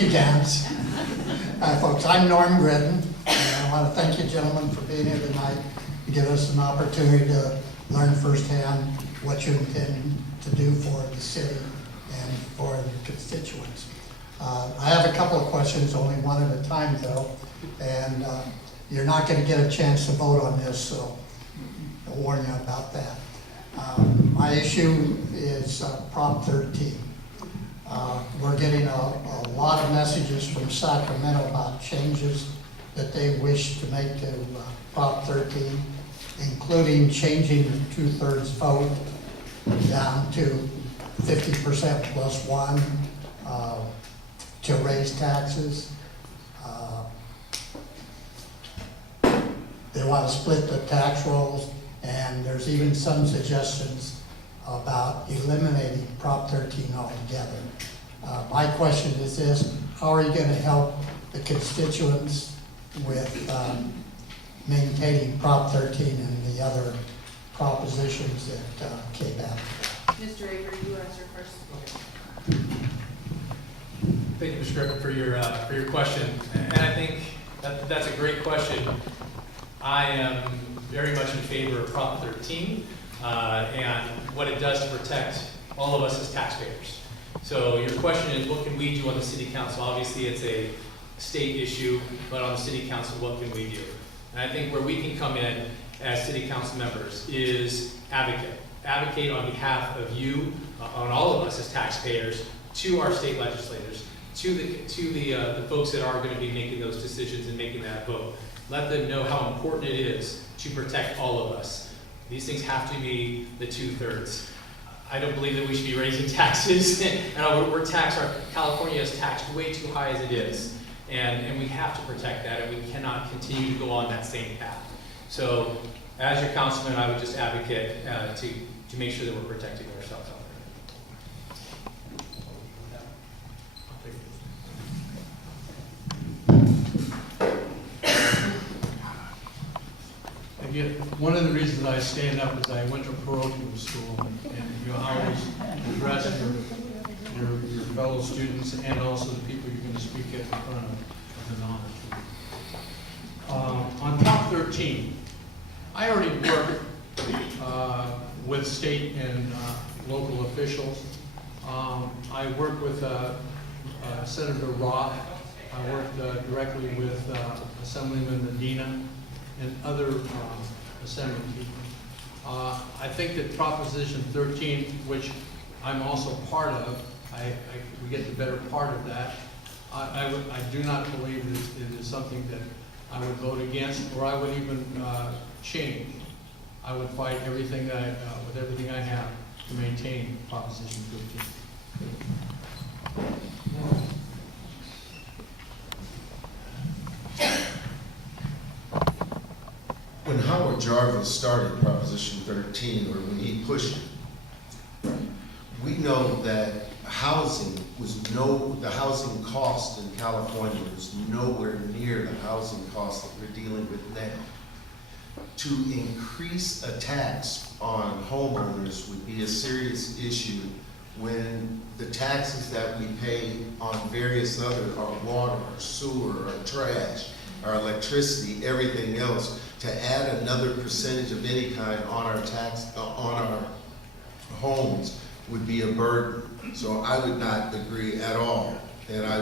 Thank you, Janice. Hi, folks. I'm Norm Gridden, and I want to thank you, gentlemen, for being here tonight to give us an opportunity to learn firsthand what you're intending to do for the city and for the constituents. I have a couple of questions, only one at a time, though, and you're not going to get a chance to vote on this, so I'll warn you about that. My issue is Prop 13. We're getting a lot of messages from Sacramento about changes that they wish to make to Prop 13, including changing the 2/3 vote down to 50% plus one to raise taxes. They want to split the tax rolls, and there's even some suggestions about eliminating Prop 13 altogether. My question is this: how are you going to help the constituents with maintaining Prop 13 and the other propositions that came after? Mr. Avery, you answer first. Thank you, Mr. Griffin, for your question, and I think that's a great question. I am very much in favor of Prop 13 and what it does to protect all of us as taxpayers. So your question is, what can we do on the city council? Obviously, it's a state issue, but on the city council, what can we do? And I think where we can come in as city council members is advocate on behalf of you, on all of us as taxpayers, to our state legislators, to the folks that are going to be making those decisions and making that vote. Let them know how important it is to protect all of us. These things have to be the 2/3. I don't believe that we should be raising taxes. And California is taxed way too high as it is. And we have to protect that, and we cannot continue to go on that same path. So as your councilman, I would just advocate to make sure that we're protecting ourselves out there. Again, one of the reasons I stand up is I went to parochial school, and you always address your fellow students and also the people you're going to speak at in front of the knowledge. On Prop 13, I already work with state and local officials. I work with Senator Roth. I worked directly with Assemblyman Medina and other assembly people. I think that Proposition 13, which I'm also part of, we get the better part of that. I do not believe it is something that I would vote against, or I would even change. I would fight everything with everything I have to maintain Proposition 13. When Howard Jarvis started Proposition 13, or when he pushed it, we know that the housing cost in California was nowhere near the housing cost that we're dealing with now. To increase a tax on homeowners would be a serious issue when the taxes that we pay on various other, our water, our sewer, our trash, our electricity, everything else, to add another percentage of any kind on our homes would be a burden. So I would not agree at all, and I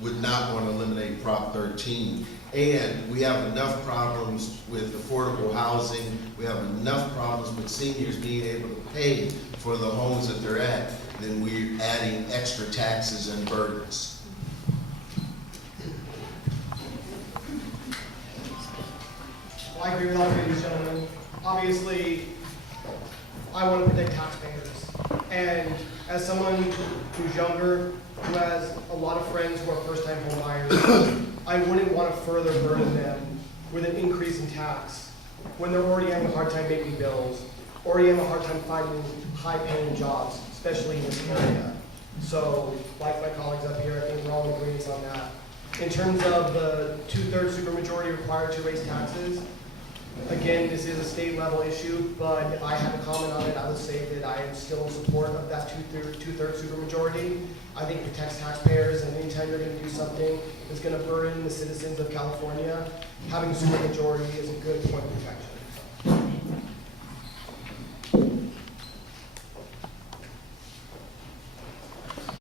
would not want to eliminate Prop 13. And we have enough problems with affordable housing. We have enough problems with seniors being able to pay for the homes that they're at. Then we're adding extra taxes and burdens. Well, I agree with all of you gentlemen. Obviously, I want to protect taxpayers. And as someone who's younger, who has a lot of friends who are first-time home buyers, I wouldn't want to further burden them with an increase in tax when they're already having a hard time making bills, already having a hard time finding high-paying jobs, especially in this area. So, like my colleagues up here, I think we're all in agreement on that. In terms of the 2/3 supermajority required to raise taxes, Again, this is a state level issue, but if I had to comment on it, I would say that I am still in support of that two-thirds supermajority. I think it protects taxpayers, and anytime you're gonna do something that's gonna burden the citizens of California, having a supermajority is a good point of protection.